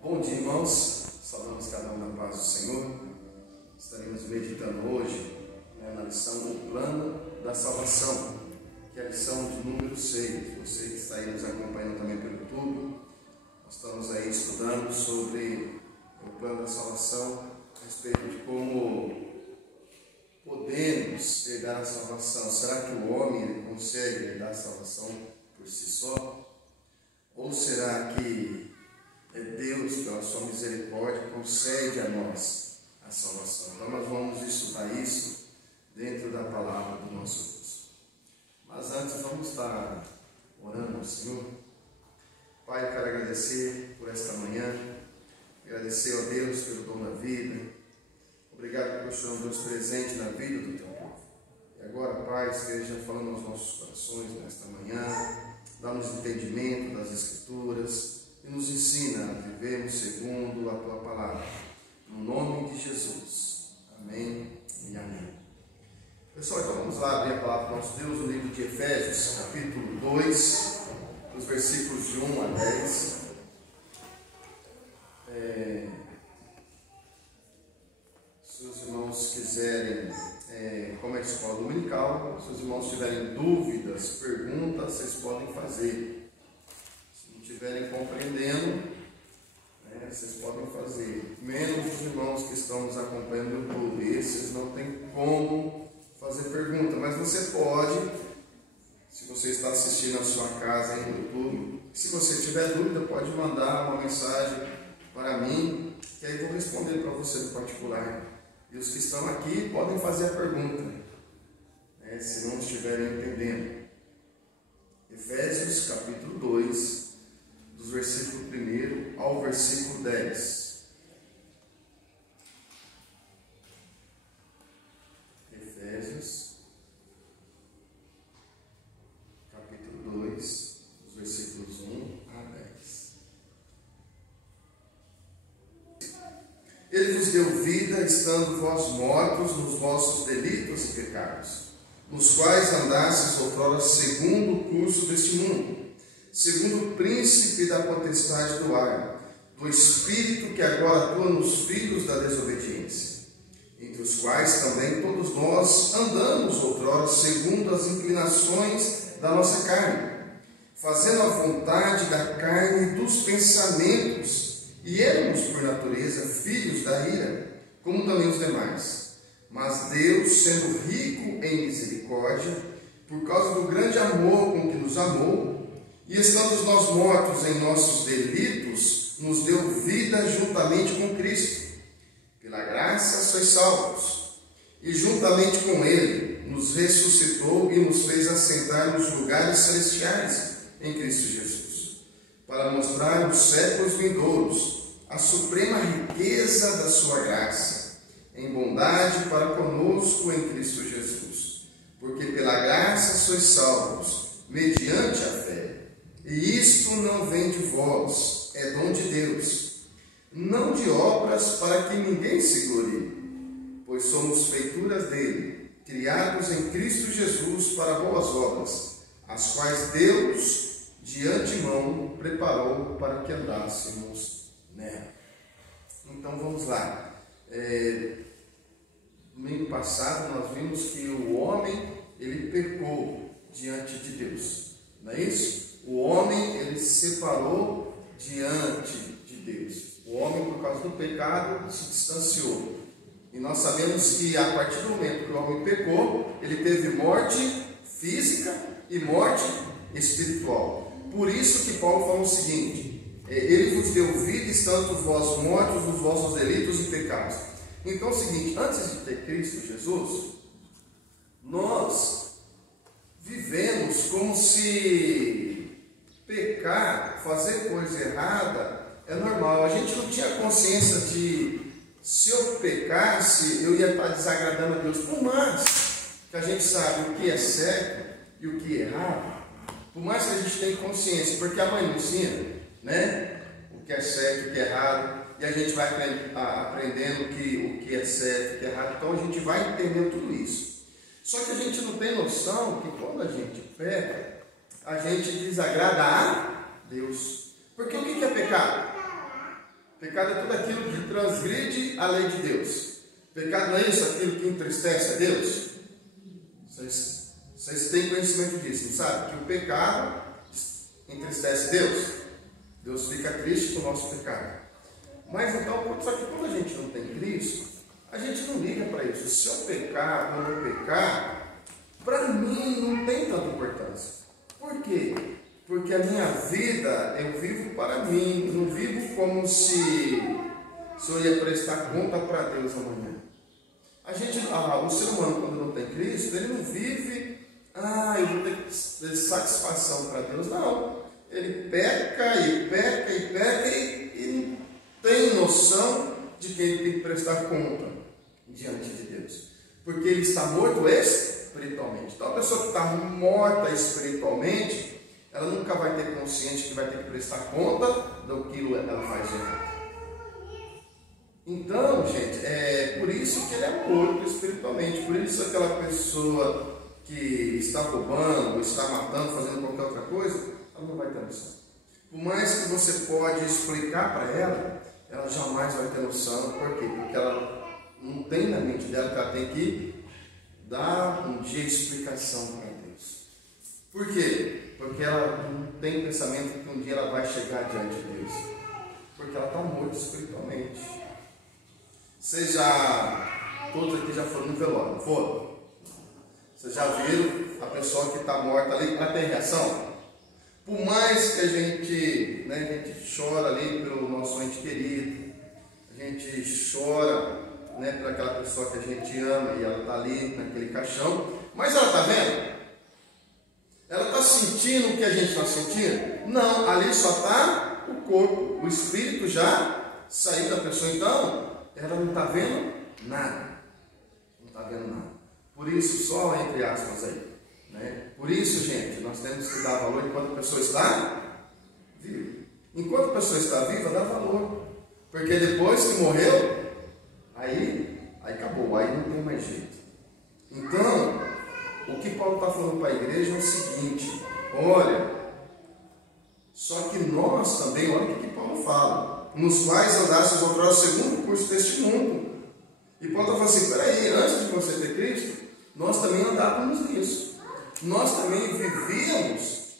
Bom dia, irmãos. Saudamos cada um na paz do Senhor. Estaremos meditando hoje na lição O Plano da Salvação, que é a lição de número 6. Você que está aí nos acompanhando também pelo YouTube, nós estamos aí estudando sobre o plano da salvação, a respeito de como podemos herdar a salvação. Será que o homem ele consegue herdar a salvação por si só? Ou será que Deus, pela sua misericórdia, concede a nós a salvação? Então nós vamos estudar isso dentro da palavra do nosso Deus. Mas antes vamos estar orando ao Senhor. Pai, eu quero agradecer por esta manhã, agradecer a Deus pelo dom da vida. Obrigado por ser um Deus presente na vida do teu povo. E agora, Pai, esteja falando aos nossos corações nesta manhã, dá-nos entendimento das Escrituras e nos ensina a vivermos segundo a tua palavra. No nome de Jesus. Amém e amém. Pessoal, então vamos lá abrir a palavra do nosso Deus no livro de Efésios, capítulo 2, dos versículos de 1 a 10. Se os irmãos quiserem, como é a escola dominical, se os irmãos tiverem dúvidas, perguntas, vocês podem fazer. Se não estiverem compreendendo, vocês podem fazer. Menos os irmãos que estão nos acompanhando no YouTube, esses não tem como fazer pergunta, mas você pode, se você está assistindo a sua casa aí no YouTube, se você tiver dúvida, pode mandar uma mensagem para mim, que aí eu vou responder para você no particular. E os que estão aqui podem fazer a pergunta, se não estiverem entendendo. Efésios capítulo 2, dos versículos 1 ao versículo 10. Efésios capítulo 2, dos versículos 1 a 10. Ele vos deu vida, estando vós mortos nos vossos delitos e pecados, nos quais andastes outrora segundo o curso deste mundo, segundo o príncipe da potestade do ar, do espírito que agora atua nos filhos da desobediência, entre os quais também todos nós andamos outrora segundo as inclinações da nossa carne, fazendo a vontade da carne e dos pensamentos, e éramos por natureza filhos da ira, como também os demais. Mas Deus, sendo rico em misericórdia, por causa do grande amor com que nos amou, e estando nós mortos em nossos delitos, nos deu vida juntamente com Cristo. Pela graça sois salvos, e juntamente com Ele nos ressuscitou e nos fez assentar nos lugares celestiais em Cristo Jesus, para mostrar nos séculos vindouros a suprema riqueza da sua graça, em bondade para conosco em Cristo Jesus. Porque pela graça sois salvos, mediante a fé. E isto não vem de vós, é dom de Deus, não de obras para que ninguém se glorie, pois somos feituras dele, criados em Cristo Jesus para boas obras, as quais Deus de antemão preparou para que andássemos nela. Então vamos lá. No ano passado nós vimos que o homem ele pecou diante de Deus, não é isso? O homem ele se separou diante de Deus. O homem, por causa do pecado, se distanciou. E nós sabemos que a partir do momento que o homem pecou, ele teve morte física e morte espiritual. Por isso que Paulo fala o seguinte: Ele vos deu vida, estando vós mortos nos vossos delitos e pecados. Então é o seguinte: antes de ter Cristo Jesus, nós vivemos como se pecar, fazer coisa errada, é normal. A gente não tinha consciência de, se eu pecasse, eu ia estar desagradando a Deus. Por mais que a gente sabe o que é certo e o que é errado, por mais que a gente tenha consciência, porque a mãe ensina, o que é certo e o que é errado, e a gente vai aprendendo o que é certo e o que é errado, então a gente vai entendendo tudo isso. Só que a gente não tem noção que quando a gente peca, a gente desagrada a Deus. Porque o que é pecado? Pecado é tudo aquilo que transgride a lei de Deus. Pecado não é isso, aquilo que entristece a Deus? Vocês têm conhecimento disso, não sabe? Que o pecado entristece Deus. Deus fica triste com o nosso pecado. Mas então, só que quando a gente não tem Cristo, a gente não liga para isso. Se eu pecar ou não pecar, para mim não tem tanta importância. Por quê? Porque a minha vida eu vivo para mim, não vivo como se eu ia prestar conta para Deus amanhã. O ser humano, quando não tem Cristo, ele não vive, eu vou ter que ter satisfação para Deus. Não, ele peca e peca e peca e não tem noção de que ele tem que prestar conta diante de Deus, porque ele está morto espiritualmente. Então a pessoa que está morta espiritualmente, ela nunca vai ter consciência que vai ter que prestar conta do que ela faz de errado. Então, gente, é por isso que ele é morto espiritualmente. Por isso aquela pessoa que está roubando, está matando, fazendo qualquer outra coisa, ela não vai ter noção. Por mais que você pode explicar para ela, ela jamais vai ter noção. Por quê? Porque ela não tem na mente dela que ela tem que dar um dia de explicação para Deus. Por quê? Porque ela não tem pensamento que um dia ela vai chegar diante de Deus. Porque ela está morta espiritualmente. Todos aqui já foram no velório, não foram? Vocês já viram a pessoa que está morta ali, ela tem reação? Por mais que a gente chora ali pelo nosso ente querido, a gente chora por aquela pessoa que a gente ama e ela está ali naquele caixão, mas ela está vendo? Ela está sentindo o que a gente está sentindo? Não, ali só está o corpo, o espírito já saiu da pessoa, então ela não está vendo nada. Não está vendo nada. Por isso, só entre aspas aí. Por isso, gente, nós temos que dar valor enquanto a pessoa está viva. Enquanto a pessoa está viva, dá valor. Porque depois que morreu, aí acabou, aí não tem mais jeito. Então, o que Paulo está falando para a igreja é o seguinte: olha, só que nós também, olha o que Paulo fala, nos quais andastes outrora segundo o curso deste mundo. E Paulo está falando assim: peraí, antes de você ter Cristo, nós também andávamos nisso. Nós também vivíamos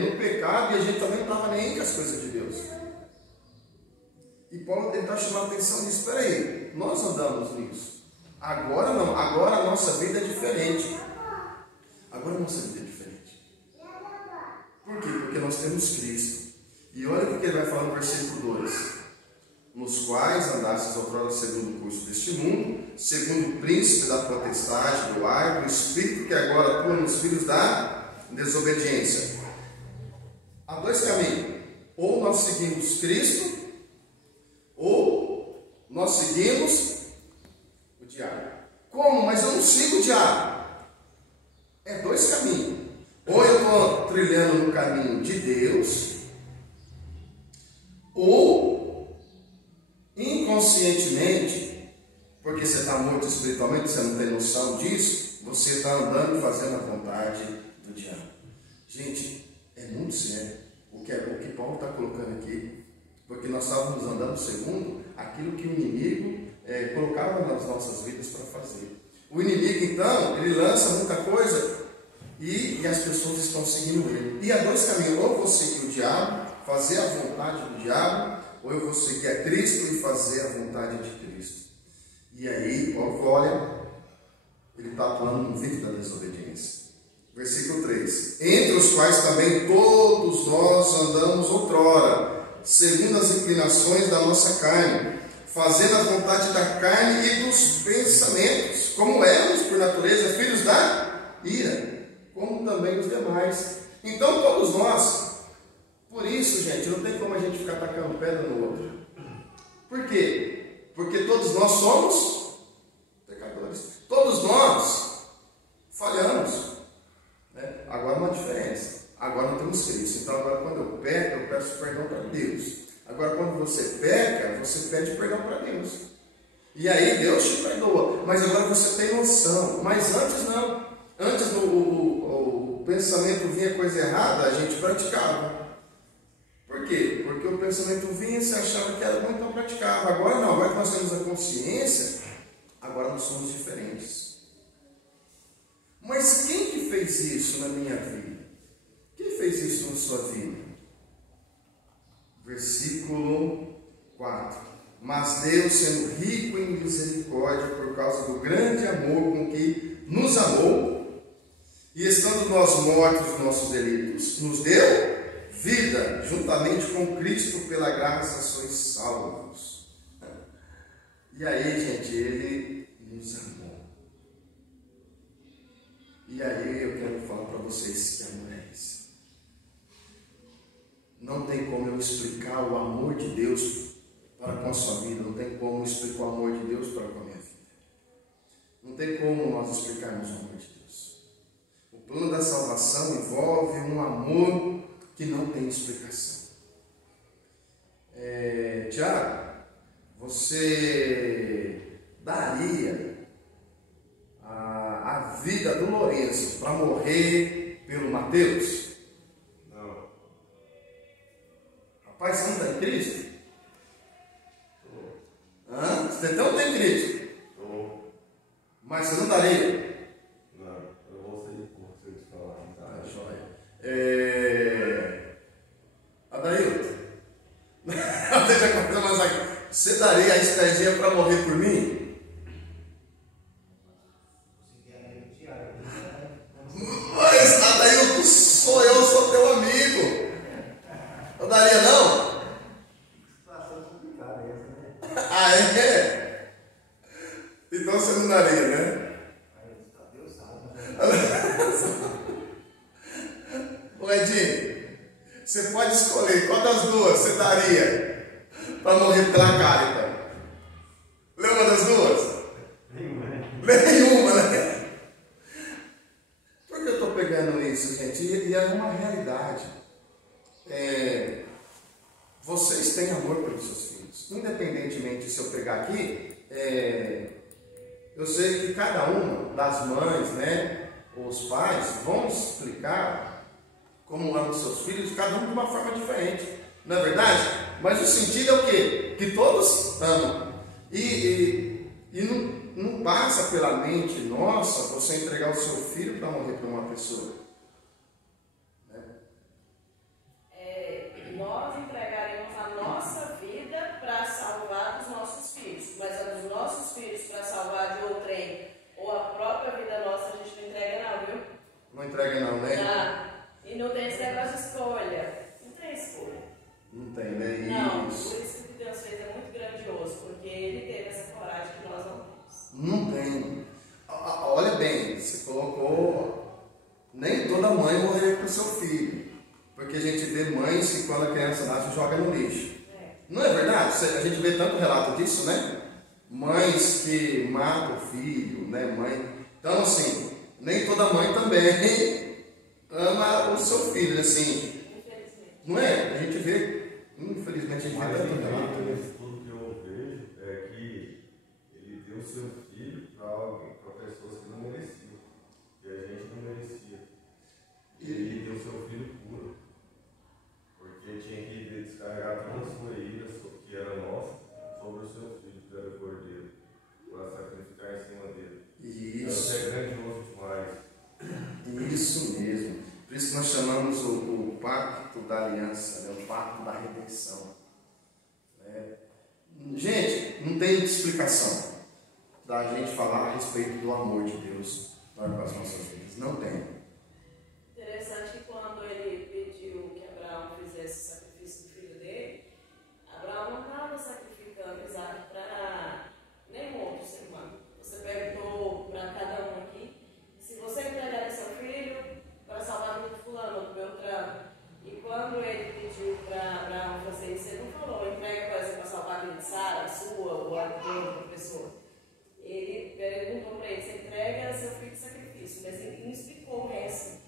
no pecado e a gente também não estava nem com as coisas de Deus. E Paulo está chamando a atenção nisso. Peraí, nós andamos nisso. Agora não, agora a nossa vida é diferente. Agora a nossa vida é diferente. Por quê? Porque nós temos Cristo. E olha o que ele vai falar no versículo 2. Nos quais andastes outrora segundo o curso deste mundo, segundo o príncipe da potestade, do ar, do espírito que agora atua nos filhos da desobediência. Há dois caminhos: ou nós seguimos Cristo, ou nós seguimos o diabo. Como? Mas eu não sigo o diabo. É dois caminhos. Ou eu estou trilhando no caminho de Deus, ou inconscientemente, porque você está morto espiritualmente, você não tem noção disso, você está andando e fazendo a vontade do diabo. Gente, é muito sério o que Paulo está colocando aqui, porque nós estávamos andando segundo aquilo que o inimigo colocava nas nossas vidas para fazer. O inimigo, então, ele lança muita coisa e as pessoas estão seguindo ele. E há dois caminhos: ou eu vou seguir o diabo, fazer a vontade do diabo, ou eu vou seguir a Cristo e fazer a vontade de Cristo. E aí, olha, ele está falando no vídeo da desobediência. Versículo 3: entre os quais também todos nós andamos outrora, segundo as inclinações da nossa carne, fazendo a vontade da carne e dos pensamentos, como éramos por natureza filhos da ira, como também os demais. Então todos nós. Por isso, gente, não tem como a gente ficar tacando pedra no outro. Por quê? Porque todos nós somos pecadores. Todos nós falhamos. Agora uma diferença. Agora não temos Cristo. Então agora quando eu peco, eu peço perdão para Deus. Agora quando você peca, você pede perdão para Deus. E aí Deus te perdoa. Mas agora você tem noção. Mas antes não. Antes o pensamento vinha coisa errada, a gente praticava. Por quê? Porque o pensamento vinha, você achava que era bom, então praticava. Agora não, agora que nós temos a consciência, agora nós somos diferentes. Mas quem que fez isso na minha vida? Quem fez isso na sua vida? Versículo 4. Mas Deus, sendo rico em misericórdia, por causa do grande amor com que nos amou, e estando nós mortos nos nossos delitos, nos deu vida, juntamente com Cristo, pela graça sois salvos. E aí, gente, Ele nos amou. E aí eu quero falar para vocês que amor é esse. Não tem como eu explicar o amor de Deus para com a sua vida, não tem como eu explicar o amor de Deus para com a minha vida. Não tem como nós explicarmos o amor de Deus. O plano da salvação envolve um amor que não tem explicação. Tiago, você daria a vida do Lourenço para morrer pelo Mateus? Não. Rapaz, você não está em Cristo? Você não tem Cristo? Mas você não daria? Não, eu vou ser curto se eu te falar. Tá, joia. Adailton, deixa eu contar mais aqui. Você daria a espezinha para morrer por mim? Mas, Adailton, sou teu amigo. Eu daria não? Situação complicada essa, né? Ah, é? Então você não daria, né? Deus sabe. Ô Edinho, você pode escolher qual das duas você daria para morrer pela Cárita. Lembra das duas? Nenhuma, né? Por que eu estou pegando isso, gente? E é uma realidade. Vocês têm amor pelos seus filhos. Independentemente se eu pegar aqui, eu sei que cada uma das mães, né, ou os pais, vão explicar como amam seus filhos, cada um de uma forma diferente. Não é verdade? Mas o sentido é o quê? Que todos amam. E não passa pela mente nossa você entregar o seu filho para morrer por uma pessoa. Nós entregaremos a nossa vida para salvar os nossos filhos, mas a dos nossos filhos para salvar de outrem ou a própria vida nossa a gente não entrega não, viu? Não entrega não, né? Não. E não tem esse negócio de escolha. Não tem escolha. Não tem, né? Não, Isso. por isso que Deus fez é muito grandioso, porque Ele teve essa coragem que nós não temos. Não tem. Olha bem, você colocou, nem toda mãe morreria com seu filho. Porque a gente vê mães que quando a criança nasce joga no lixo. Não é verdade? A gente vê tanto relato disso, né? Mães que matam o filho, né? Mãe. Então assim, nem toda mãe também ama o seu filho, assim. Infelizmente. Não é? A gente vê, infelizmente a gente Mas vê tanto relato. o nesse tudo que eu vejo é que ele deu seu filho para pessoas que não mereciam. E a gente não merecia. E ele deu seu filho puro. Porque tinha que descarregar toda a sua ira, que era nossa, sobre o seu filho, que era o cordeiro, para sacrificar em cima dele. Isso. Isso é grandioso demais. Isso mesmo. Por isso que nós chamamos o pacto da aliança, né? O pacto da redenção. Gente, não tem explicação da gente falar a respeito do amor de Deus para com as nossas vidas. Não tem. Interessante que quando ele pediu que Abraão fizesse o sacrifício do filho dele, Abraão não estava sacrificando Isaac para nenhum outro ser humano. Você perguntou para cada um aqui, se você entregaria seu filho para salvar a vida de fulano ou do Beltrano. E quando ele pediu para Abraão fazer isso, ele não falou, entrega coisa para salvar a vida de Sara, sua ou a de outra pessoa. Ele perguntou para ele, você entrega seu filho de sacrifício, mas ele não explicou o resto.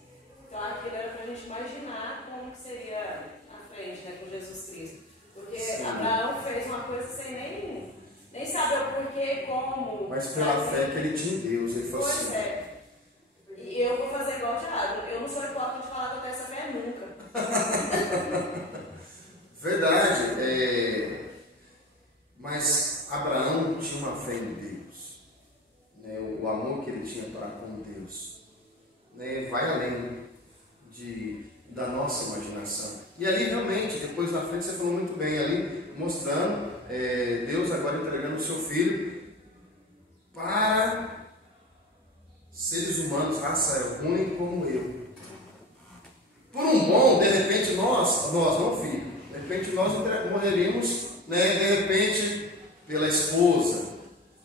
Então aquilo era para a gente imaginar como que seria a frente, né, com Jesus Cristo. Porque Sim. Abraão fez uma coisa sem nem saber o porquê, como. Mas pela fé que ele tinha em Deus, ele falou Pois assim. é. E eu vou fazer igual o Thiago. Eu não sou hipócrita de falar que eu tenho essa fé nunca. Verdade. amor que ele tinha para com Deus. Né? Vai além da nossa imaginação. E ali realmente, depois na frente você falou muito bem ali, mostrando Deus agora entregando o seu filho para seres humanos, raça ruim como eu. Por um bom, de repente nós não filho, de repente nós morreríamos, né? De repente pela esposa,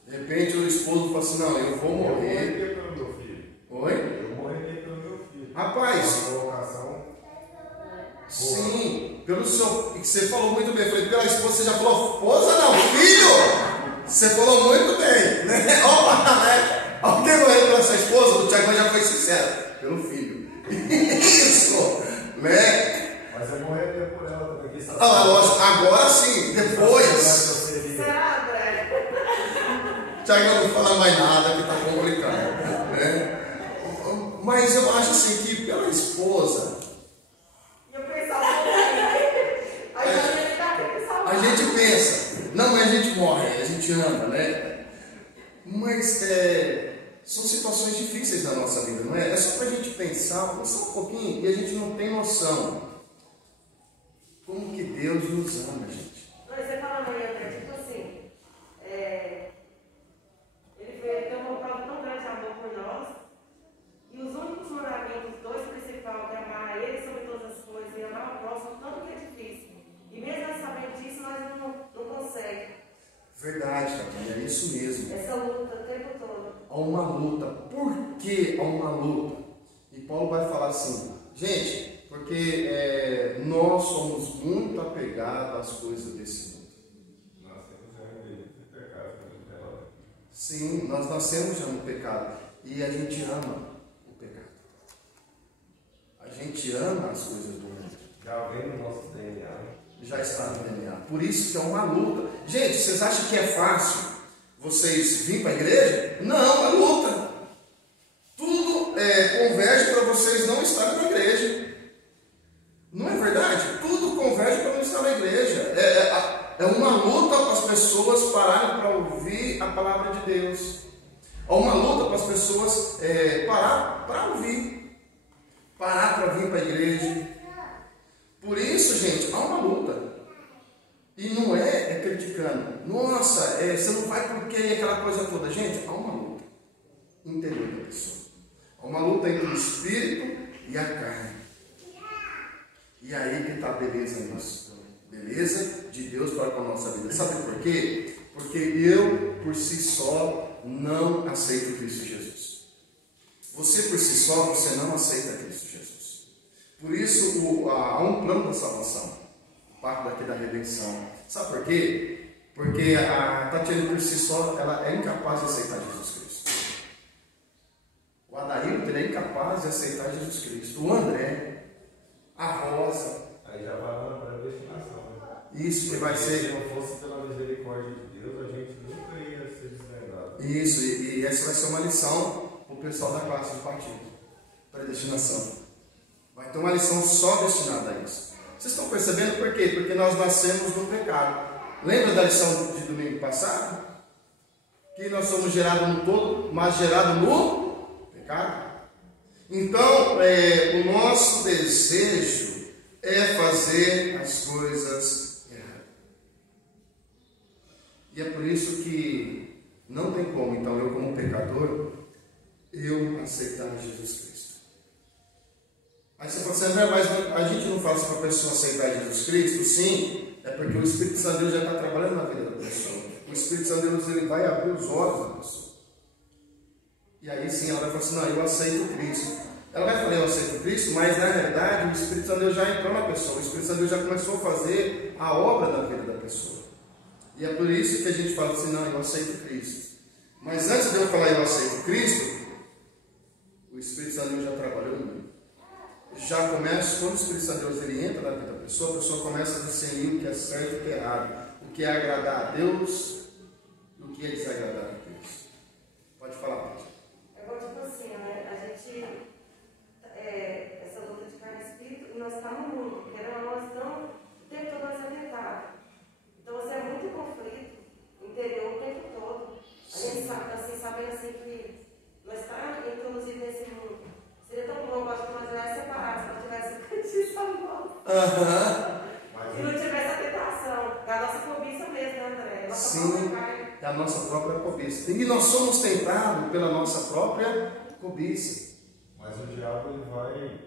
de repente o esposo fala assim, não, eu vou morrer. Eu morreria pelo meu filho. Oi? Eu morreria pelo meu filho. Rapaz, a colocação. sim, pelo seu, que você falou muito bem, falei, pela esposa, você já falou, esposa não, filho! Você falou muito bem, né? Opa, né? Alguém morreu pela sua esposa? O Tiagão já foi sincero, pelo filho. Isso, né? Mas eu morreria por ela também. Ah, lógico, agora sim, depois. Será, André? Tiagão não fala mais nada, que tá complicado, né? Mas eu acho assim que pela esposa, E eu pensava, a gente pensa, não, mas a gente morre, a gente ama, né? Mas são situações difíceis da nossa vida, não é? É só para a gente pensar um pouquinho e a gente não tem noção como que Deus nos ama, gente. Você falando aí, André, tipo assim, ele tem um vontade tão grande de amor por nós, e os únicos mandamentos, os dois principais, que é amar a Ele sobre todas as coisas e amar o próximo, tanto que é difícil. E mesmo nós sabendo disso, nós não conseguimos. Verdade, Tatiana, é isso mesmo. Essa luta o tempo todo. Há uma luta. Por que há uma luta? E Paulo vai falar assim, gente, porque nós somos muito apegados às coisas desse mundo. Sim, nós nascemos já no pecado e a gente ama o pecado. A gente ama as coisas do mundo. Já vem no nosso DNA. Já está no DNA. Por isso que é uma luta. Gente, vocês acham que é fácil vocês virem para a igreja? Não, é luta. Tudo converge para vocês não estarem na igreja. Não é verdade? Tudo converge para não estar na igreja. É uma luta para as pessoas pararem para ouvir a palavra de Deus. É uma luta para as pessoas parar para ouvir. Parar para vir para a igreja. Por isso, gente, há uma luta. E não é criticando. Nossa, você não vai porque aquela coisa toda. Gente, há uma luta interior da pessoa. Há uma luta entre o espírito e a carne. E aí que está a beleza nossa. Beleza de Deus para com a nossa vida. Sabe por quê? Porque eu, por si só, não aceito Cristo Jesus. Você, por si só, você não aceita Cristo Jesus. Por isso, há um plano da salvação. Parte daqui da redenção. Sabe por quê? Porque a Tatiana, por si só, ela é incapaz de aceitar Jesus Cristo. O Adailton é incapaz de aceitar Jesus Cristo. O André, a Rosa. Aí já vai lá para a destinação. Isso, que vai ser. Se não fosse pela misericórdia de Deus, a gente nunca ia ser desvendado. Isso, e essa vai ser uma lição para o pessoal da classe de partido. Predestinação. Vai ter uma lição só destinada a isso. Vocês estão percebendo por quê? Porque nós nascemos no pecado. Lembra da lição de domingo passado? Que nós somos gerados no todo, mas gerados no pecado. Então, o nosso desejo é fazer as coisas erradas. E é por isso que não tem como, então, eu como pecador, eu aceitar Jesus Cristo. Aí você fala assim, André, mas a gente não fala assim para a pessoa aceitar Jesus Cristo? Sim, é porque o Espírito Santo de Deus já está trabalhando na vida da pessoa. O Espírito Santo de Deus ele vai abrir os olhos da pessoa. E aí sim, ela vai falar assim, não, eu aceito Cristo. Ela vai falar, eu aceito Cristo, mas na realidade o Espírito Santo de Deus já entrou na pessoa. O Espírito Santo de Deus já começou a fazer a obra da vida da pessoa. E é por isso que a gente fala assim, não, eu aceito Cristo. Mas antes de eu falar eu aceito Cristo, o Espírito Santo de Deus já trabalhou em mim. Já começa, quando o Espírito Santo de Deus ele entra na vida da pessoa, a pessoa começa a discernir o que é certo e o que é errado, o que é agradar a Deus e o que é desagradar a Deus. Pode falar, Pati. É igual tipo assim, né? A gente, essa luta de carne e espírito, e nós estamos no mundo, querendo ou não, nós estamos o tempo todo nós é tentado. Então você é muito em conflito interior o tempo todo. A gente sabe, assim, sabendo assim que Sim, é a nossa própria cobiça. E nós somos tentados pela nossa própria cobiça. Mas o diabo ele vai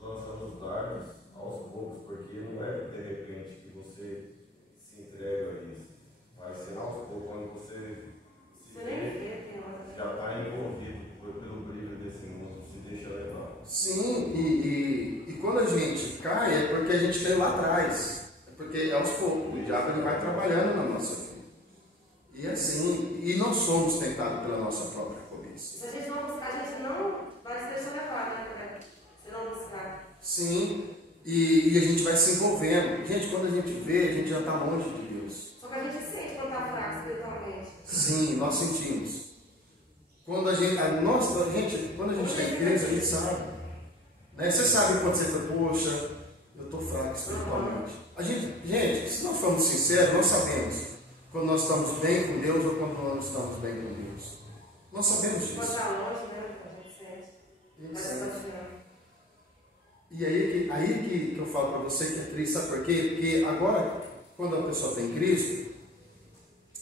lançando os dardos aos poucos, porque não é de repente que você se entrega a isso. Vai ser aos poucos, quando você se vê, já está envolvido pelo brilho desse mundo, se deixa levar. Sim, e quando a gente cai é porque a gente caiu lá atrás. É porque é aos poucos, o diabo ele vai trabalhando na nossa vida. E assim, e nós somos tentados pela nossa própria cobiça. Se a gente não buscar, a gente não vai se deixar levar, né? Se não buscar. Sim, e a gente vai se envolvendo. Gente, quando a gente vê, a gente já está longe de Deus. Só que a gente sente quando está fraco espiritualmente. Sim, nós sentimos. Quando a gente está em igreja, a gente sabe. Né? Você sabe quando você fala, poxa, eu estou fraco espiritualmente. Gente, se nós formos sinceros, nós sabemos quando nós estamos bem com Deus ou quando nós não estamos bem com Deus. Nós sabemos disso. Quando está longe, né? A gente sente. Mas é e aí que eu falo para você que é triste, sabe por quê? Porque agora, quando a pessoa tem Cristo,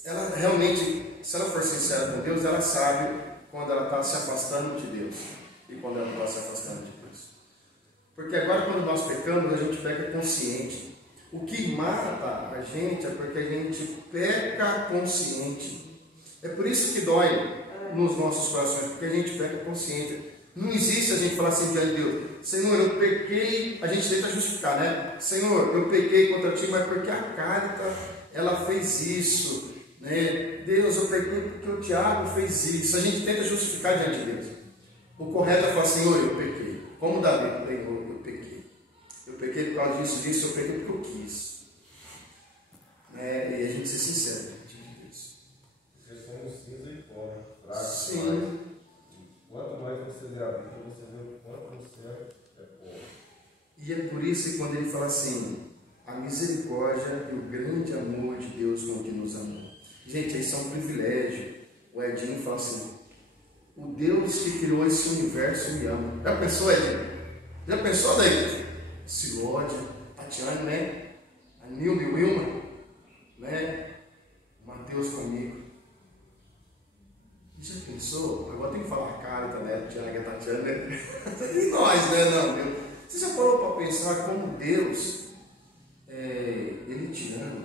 ela realmente, se ela for sincera com Deus, ela sabe quando ela está se afastando de Deus e quando ela está se afastando de Deus. Porque agora, quando nós pecamos, a gente peca consciente. O que mata a gente é porque a gente peca consciente. É por isso que dói nos nossos corações, porque a gente peca consciente. Não existe a gente falar assim diante de Deus, Senhor, eu pequei, a gente tenta justificar, né? Senhor, eu pequei contra ti, mas porque a Cárita, ela fez isso, né? Deus, eu pequei porque o Tiago fez isso. A gente tenta justificar diante de Deus. O correto é falar, Senhor, eu pequei. Como Davi, Senhor, eu pequei. Eu pequei por causa disso, eu pequei porque eu quis. Né? E a gente ser sincero diante de Deus. Vocês são cinza e pó, né? Fracos. Sim. Quanto mais você vê a Bíblia, você vê o quanto você é pobre. E é por isso que quando ele fala assim, a misericórdia e o grande amor de Deus com que nos amou. Gente, isso é um privilégio. O Edinho fala assim, o Deus que criou esse universo me ama. Já pensou, Edinho? Já pensou daí? Silódia, Tatiana, né? A Nilma e Wilma, né? Mateus comigo. Já pensou? Agora tem que falar a Cárita, né? Tiago e Tatiana, né? E nós, né? Não, Deus. Você já parou para pensar como Deus, Ele te ama?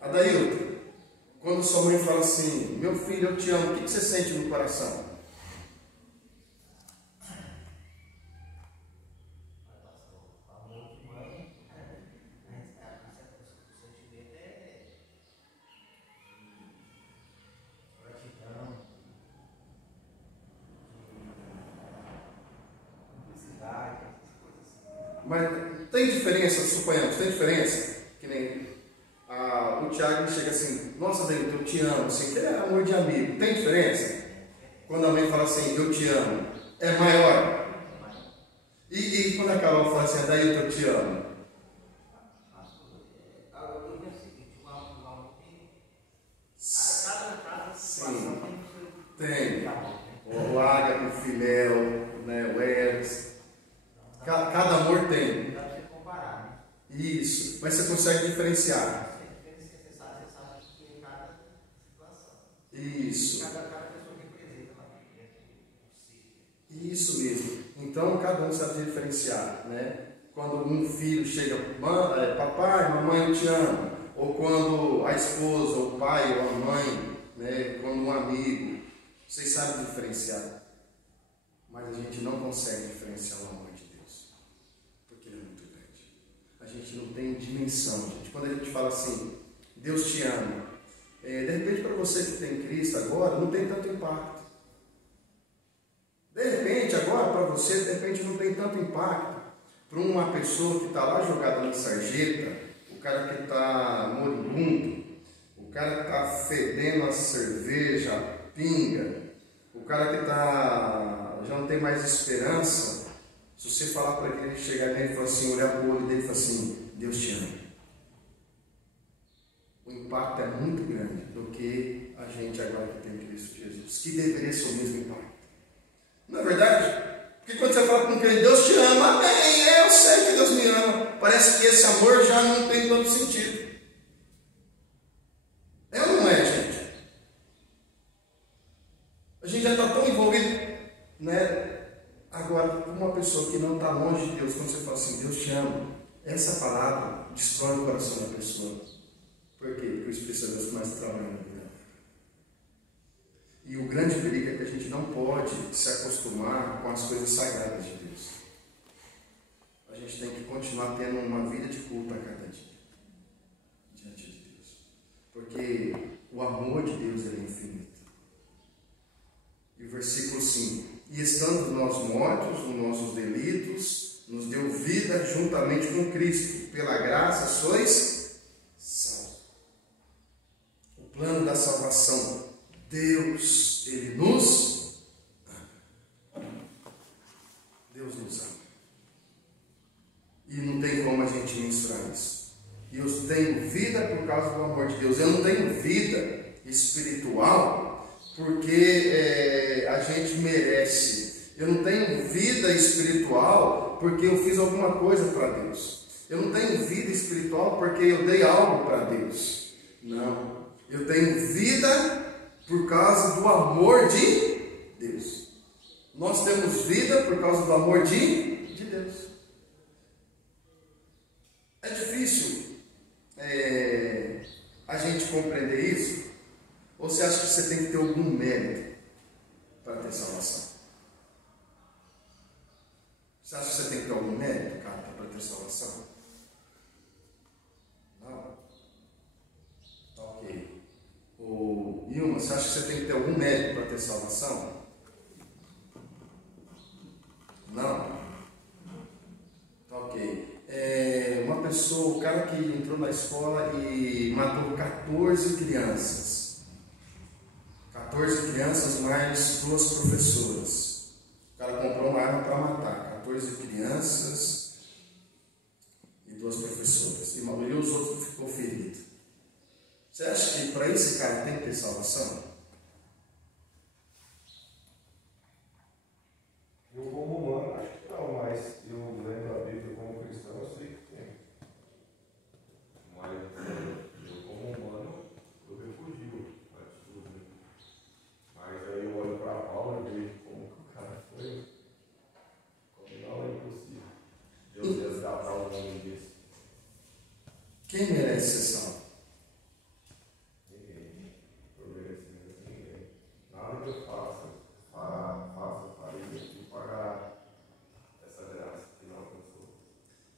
Adailton, quando sua mãe fala assim, meu filho, eu te amo, o que você sente no coração? Mas tem diferença, suponhamos, tem diferença? Que nem o Tiago chega assim, nossa, David, eu te amo, assim, que é amor de amigo. Tem diferença? Quando a mãe fala assim, eu te amo, é maior? E quando a Carol fala assim, David, eu te amo? Sim, tem. O ágape, o filéu, né, o eros. Cada amor tem. Isso, mas você consegue diferenciar. Isso. Isso mesmo. Então cada um sabe diferenciar, né? Quando um filho chega, papai, mamãe, eu te amo. Ou quando a esposa, o pai ou a mãe, né? Quando um amigo, vocês sabem diferenciar. Mas a gente não consegue diferenciar o amor de Deus, porque ele é muito grande. A gente não tem dimensão, gente. Quando a gente fala assim, Deus te ama, de repente para você que tem Cristo agora, não tem tanto impacto. De repente agora para você, de repente não tem tanto impacto. Para uma pessoa que está lá jogada na sarjeta, o cara que está moribundo, o cara que está fedendo a cerveja, a pinga, o cara que já não tem mais esperança, se você falar para ele, chegar nele e falar assim, olhar para o olho dele e falar assim, Deus te ama. O impacto é muito grande do que a gente agora que tem Cristo Jesus, que deveria ser o mesmo impacto. Não é verdade? Porque quando você fala com quem Deus te ama, amém, eu sei que Deus me ama. Parece que esse amor já não pessoa que não está longe de Deus, quando você fala assim, Deus te ama, essa palavra destrói o coração da pessoa. Por quê? Porque o Espírito Santo de Deus começa a trabalhar na vida dela. E o grande perigo é que a gente não pode se acostumar com as coisas sagradas de Deus. A gente tem que continuar tendo uma vida de culto a cada dia diante de Deus. Porque o amor de Deus é infinito. E o versículo 5. E estando nós mortos nos nossos delitos, nos deu vida juntamente com Cristo. Pela graça sois salvos. O plano da salvação. Deus, Ele nos ama. Deus nos ama. E não tem como a gente mensurar isso. E eu tenho vida por causa do amor de Deus. Eu não tenho vida espiritual porque a gente merece. Eu não tenho vida espiritual porque eu fiz alguma coisa para Deus. Eu não tenho vida espiritual porque eu dei algo para Deus. Não. Eu tenho vida por causa do amor de Deus. Nós temos vida por causa do amor de Deus. É difícil a gente compreender isso? Ou você acha que você tem que ter algum mérito para ter salvação? Você acha que você tem que ter algum mérito, cara, para ter salvação? Não? Tá ok. Ou Ilma, você acha que você tem que ter algum mérito para ter salvação? Não? Tá ok. Uma pessoa, o cara que entrou na escola e matou 14 crianças. 14 crianças mais 2 professoras. O cara comprou uma arma para matar 14 crianças e 2 professoras. E a maioria dos outros ficou ferido. Você acha que para esse cara tem que ter salvação? Eu como humano acho que não, mas eu lendo a Bíblia como cristão eu sei que tem. Mas eu como humano eu refugio a atitude. Mas aí eu olho para Paulo e vejo como que o cara foi. Como não é impossível. Deus resgatar o homem desse. Quem merece ser salvo? Ninguém. Por merecimento ninguém. Nada que eu faça, faria e pagar essa graça que não alcançou.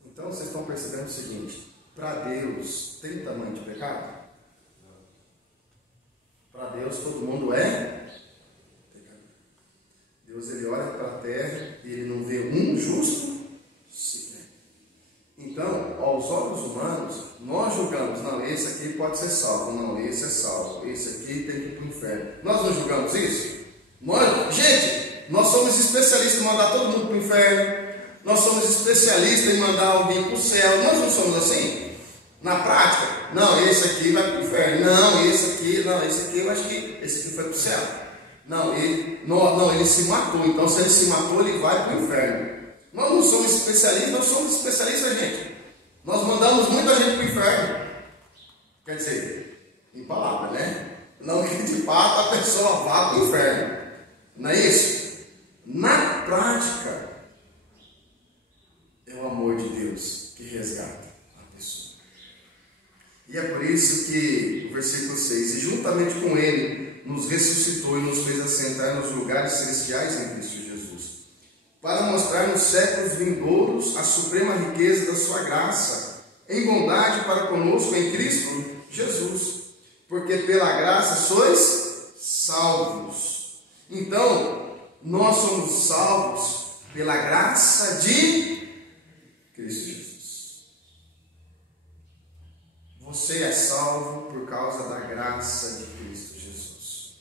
Então vocês estão percebendo o seguinte: para Deus tem tamanho de pecado? Para Deus todo mundo é pecador. Deus ele olha para a terra e ele não vê um justo sequer. Então, aos olhos humanos, nós julgamos, não, esse aqui pode ser salvo, não, esse é salvo, esse aqui tem que ir para o inferno. Nós não julgamos isso? Gente, nós somos especialistas em mandar todo mundo para o inferno. Nós somos especialistas em mandar alguém para o céu. Nós não somos assim? Na prática, não, esse aqui vai para o inferno. Não, esse aqui eu acho que esse aqui foi para o céu. Não, ele se matou. Então, se ele se matou, ele vai para o inferno. Nós não somos especialistas, nós somos especialistas, gente. Nós mandamos muita gente para o inferno. Quer dizer, em palavra, né? Não que de fato a pessoa vá para o inferno. Não é isso? Na prática, é o amor de Deus que resgata a pessoa. E é por isso que o versículo 6, e juntamente com Ele nos ressuscitou e nos fez assentar nos lugares celestiais em Cristo Jesus, para mostrar nos séculos vindouros a suprema riqueza da sua graça, em bondade para conosco em Cristo Jesus, porque pela graça sois salvos. Então, nós somos salvos pela graça de Cristo Jesus. Você é salvo por causa da graça de Cristo Jesus,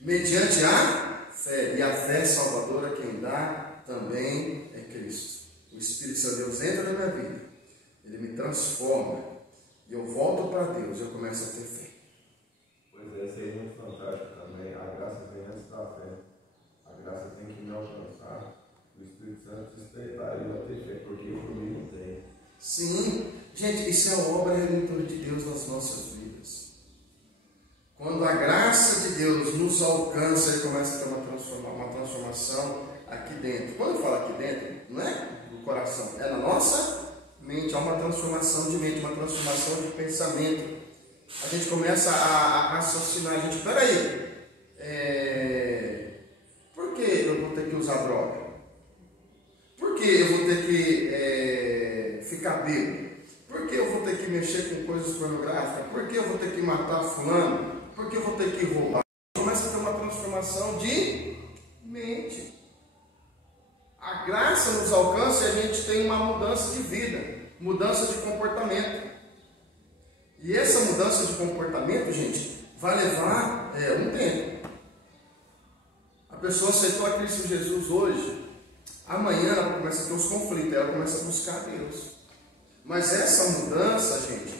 mediante a fé. E a fé salvadora quem dá também é Cristo. O Espírito Santo de Deus entra na minha vida, ele me transforma e eu volto para Deus e eu começo a ter fé. Pois é, isso aí é muito fantástico também. A graça vem antes da fé. A graça tem que me alcançar. O Espírito Santo despertar e eu ter fé, porque eu por mim não tenho. Sim, gente, isso é a obra redentora de Deus nas nossas vidas. Quando a graça de Deus nos alcança e começa a ter uma transformação, aqui dentro. Quando eu falo aqui dentro, não é do coração, é na nossa mente. Há uma transformação de mente, uma transformação de pensamento. A gente começa a raciocinar, a gente, peraí, por que eu vou ter que usar droga? Por que eu vou ter que ficar bêbado? Por que eu vou ter que mexer com coisas pornográficas? Por que eu vou ter que matar fulano? Por que eu vou ter que roubar? Começa a ter uma transformação de mente. A graça nos alcança e a gente tem uma mudança de vida, mudança de comportamento. E essa mudança de comportamento, gente, vai levar um tempo. A pessoa aceitou a Cristo Jesus hoje, amanhã ela começa a ter os conflitos, ela começa a buscar Deus. Mas essa mudança, gente,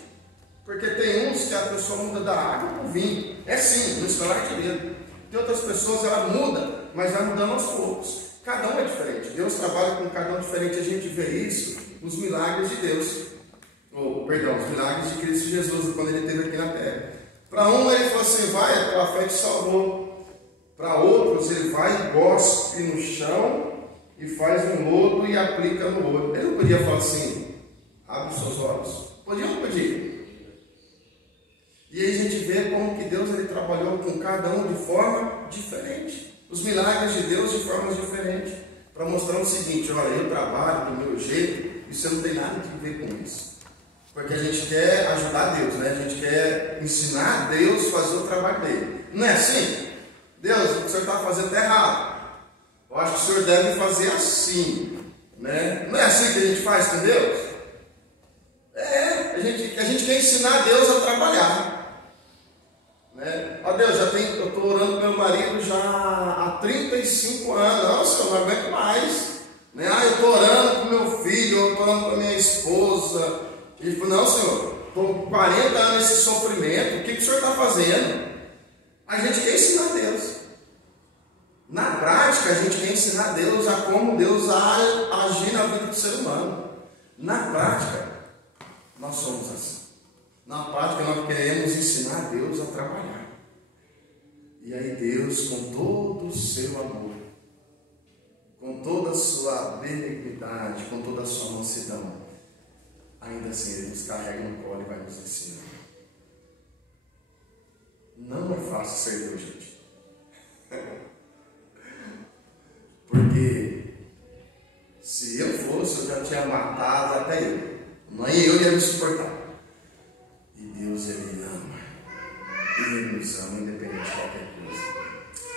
porque tem uns que a pessoa muda da água para o vinho. É sim, no escalar de dedo. Tem outras pessoas, ela muda, mas vai mudando aos poucos. Cada um é diferente. Deus trabalha com cada um diferente. A gente vê isso nos milagres de Deus. Os milagres de Cristo Jesus, quando ele esteve aqui na terra. Para um, ele falou assim, vai, a tua fé te salvou. Para outros, ele vai, gospe no chão e faz um lodo e aplica no olho. Ele não podia falar assim, abre os seus olhos. Podia ou não podia? E aí a gente vê como que Deus ele trabalhou com cada um de forma diferente. Os milagres de Deus de formas diferentes. Para mostrar o seguinte, olha, eu trabalho do meu jeito, isso não tem nada a ver com isso. Porque a gente quer ajudar Deus, né? A gente quer ensinar Deus a fazer o trabalho dele. Não é assim? Deus, o que o senhor está fazendo está errado. Eu acho que o senhor deve fazer assim, né? Não é assim que a gente faz com Deus? A gente quer ensinar Deus a trabalhar, né? Ó Deus, eu estou orando com meu marido já há 35 anos, não, senhor, não aguento mais, né? Eu estou orando com meu filho, eu estou orando com a minha esposa, ele falou, não senhor, estou com 40 anos nesse sofrimento, o que o senhor está fazendo? A gente quer ensinar Deus. Na prática, a gente quer ensinar Deus a como Deus agir na vida do ser humano. Na prática, nós somos assim. Na prática, nós queremos ensinar Deus a trabalhar. E aí Deus, com todo o seu amor, com toda a sua benignidade, com toda a sua mansidão, ainda assim Ele nos carrega no colo e vai nos ensinar. Não é fácil ser Deus, gente. Porque se eu fosse, eu já tinha matado até eu. Nem eu ia me suportar. E Deus, Ele ama. Ele nos ama, independente de qualquer coisa.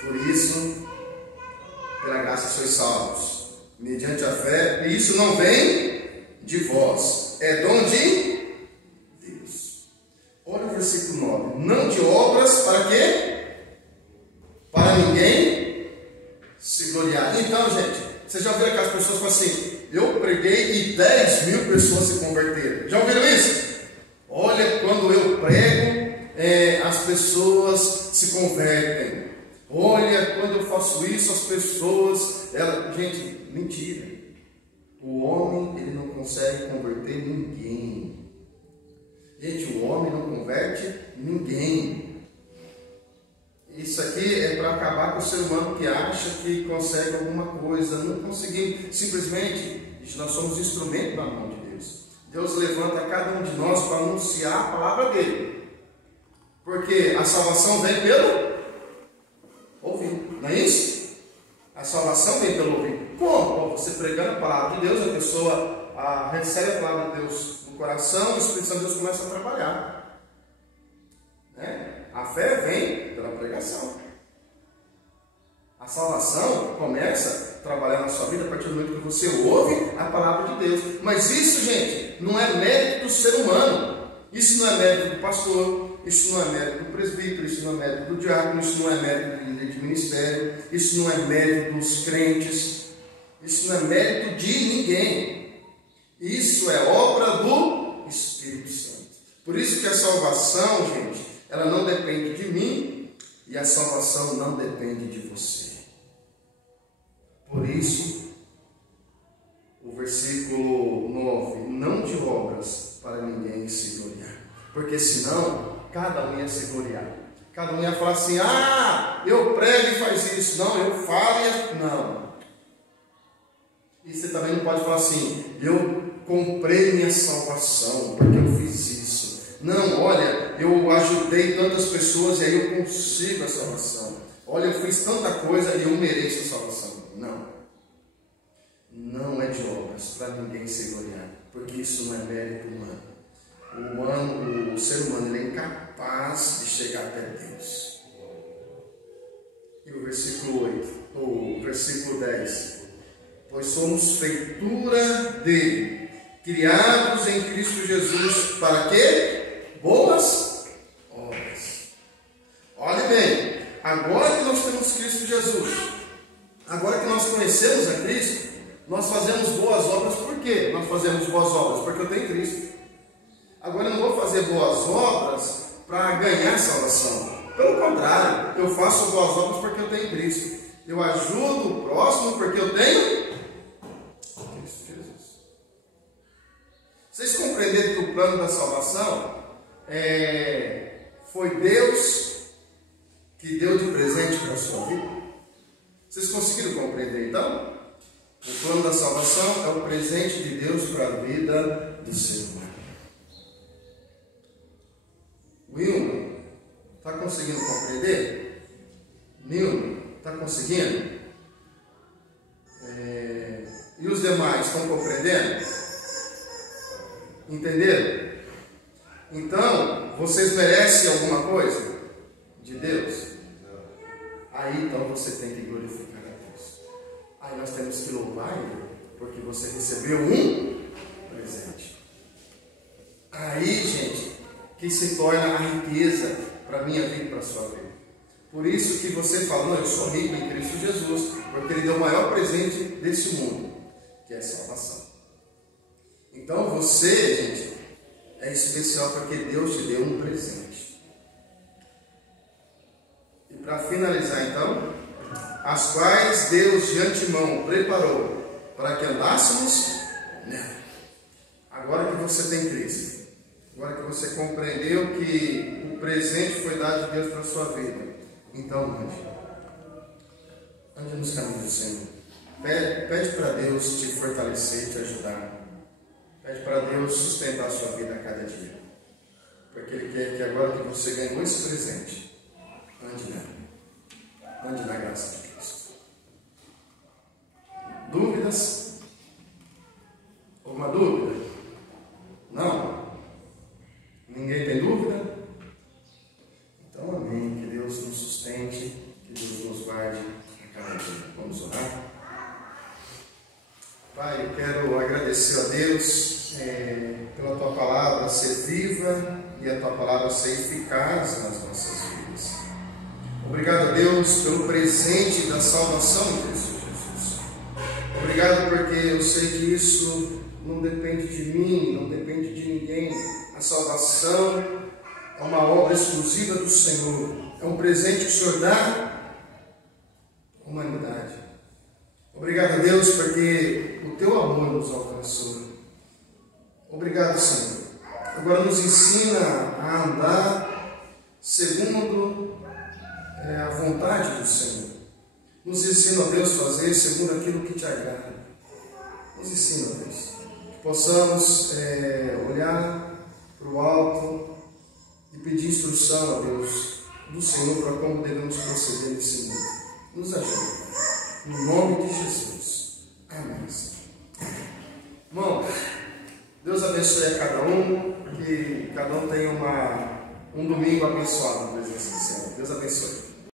Por isso, pela graça sois salvos, mediante a fé, e isso não vem de vós, é dom de Deus. Olha o versículo 9. Não de obras, para quê? Para ninguém se gloriar. Então, gente, vocês já ouviram aquelas pessoas que falam assim, eu preguei e 10 mil pessoas se converteram. Já ouviram isso? Olha, quando eu prego, as pessoas se convertem. Olha, quando eu faço isso, as pessoas... Gente, mentira. O homem, ele não consegue converter ninguém. Gente, o homem não converte ninguém. Isso aqui é para acabar com o ser humano que acha que consegue alguma coisa. Não conseguimos. Simplesmente, nós somos instrumento na mão de Deus. Deus levanta cada um de nós para anunciar a palavra dele. Porque a salvação vem pelo ouvido. Não é isso? A salvação vem pelo ouvido. Como? Você pregando a palavra de Deus, a pessoa recebe a palavra de Deus no coração, o Espírito Santo de Deus começa a trabalhar. Né? A fé vem pela pregação. A salvação começa a trabalhar na sua vida a partir do momento que você ouve a palavra de Deus. Mas isso, gente, não é mérito do ser humano. Isso não é mérito do pastor, isso não é mérito do presbítero, isso não é mérito do diácono, isso não é mérito do líder de ministério, isso não é mérito dos crentes, isso não é mérito de ninguém. Isso é obra do Espírito Santo. Por isso que a salvação, gente, ela não depende de mim e a salvação não depende de você. Por isso, o versículo 9, não de obras para ninguém se gloriar. Porque senão, cada um ia se gloriar. Cada um ia falar assim, eu prego e faz isso. Não, eu falo e... Não. E você também não pode falar assim, eu comprei minha salvação porque eu fiz isso. Não, olha, eu ajudei tantas pessoas e aí eu consigo a salvação. Olha, eu fiz tanta coisa e eu mereço a salvação. Não. Não é de obras para ninguém se gloriar, porque isso não é mérito humano. O ser humano, ele é incapaz de chegar até Deus. E o versículo 8, ou o versículo 10. Pois somos feitura dele, criados em Cristo Jesus, para quê? Boas obras. Olhe bem, agora que nós temos Cristo Jesus, agora que nós conhecemos a Cristo, nós fazemos boas obras. Por quê nós fazemos boas obras? Porque eu tenho Cristo. Agora eu não vou fazer boas obras para ganhar salvação. Pelo contrário, eu faço boas obras porque eu tenho Cristo. Eu ajudo o próximo porque eu tenho Cristo Jesus. Vocês compreenderam que o plano da salvação foi Deus que deu de presente para a sua vida? Vocês conseguiram compreender então? O plano da salvação é o presente de Deus para a vida do ser humano. Wilma, está conseguindo compreender? Nilma, está conseguindo? E os demais estão compreendendo? Entenderam? Então, vocês merecem alguma coisa de Deus? Aí então você tem que glorificar a Deus. Aí nós temos que louvar Ele, porque você recebeu um presente. Aí, gente, que se torna a riqueza para a minha vida e para a sua vida. Por isso que você fala, não, eu sou rico em Cristo Jesus, porque Ele deu o maior presente desse mundo, que é a salvação. Então você, gente, é especial porque Deus te deu um presente. E para finalizar então, as quais Deus de antemão preparou para que andássemos nela. Agora que você tem Cristo, agora que você compreendeu que o presente foi dado de Deus para a sua vida, então ande nos caminhos do Senhor. Pede para Deus te fortalecer, te ajudar. Pede para Deus sustentar a sua vida a cada dia. Porque Ele quer que agora que você ganhou esse presente, ande nela. Ande na graça de Cristo. Dúvidas? Alguma dúvida? Não? Ninguém tem dúvida? Então, amém. Que Deus nos sustente, que Deus nos guarde a cada dia. Vamos orar? Pai, eu quero agradecer a Deus pela Tua palavra ser viva e a Tua palavra ser eficaz nas nossas vidas. Obrigado a Deus pelo presente da salvação em Cristo Jesus. Obrigado porque eu sei que isso não depende de mim, não depende de ninguém. A salvação é uma obra exclusiva do Senhor. É um presente que o Senhor dá à humanidade. Obrigado a Deus porque o Teu amor nos alcançou. Obrigado, Senhor. Agora nos ensina a andar segundo a vontade do Senhor. Nos ensina, Deus, a fazer segundo aquilo que Te agrada. Nos ensina, Deus, que possamos olhar para o alto e pedir instrução a Deus do Senhor para como devemos proceder nesse mundo. Nos ajude. No nome de Jesus. Amém. Irmãos, Deus abençoe a cada um. Que cada um tenha um domingo abençoado na presença do Senhor. Deus abençoe.